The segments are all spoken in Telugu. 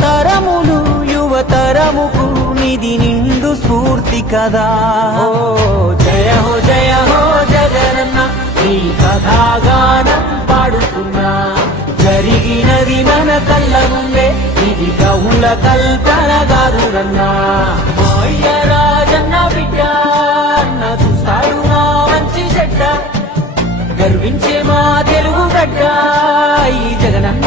తరములు యువతరముకు నిధి నిండు స్ఫూర్తి కదా జయ హో జయ హో జగనన్న ఈ కథాగానం పాడుతున్నా జరిగినది మన కళ్ళ ముందే ఇది కవుల కల్పన కాదురన్నా మాయ రాజన్న బిడ్డ అన్న చూస్తాడు నా మంచి చెడ్డ గర్వించే మా తెలుగు గడ్డ ఈ జగనన్న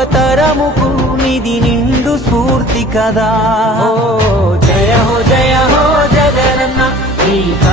యువతరముకు నిధి నిండు స్ఫూర్తి కదా జయ హో జయ హో జగనన్న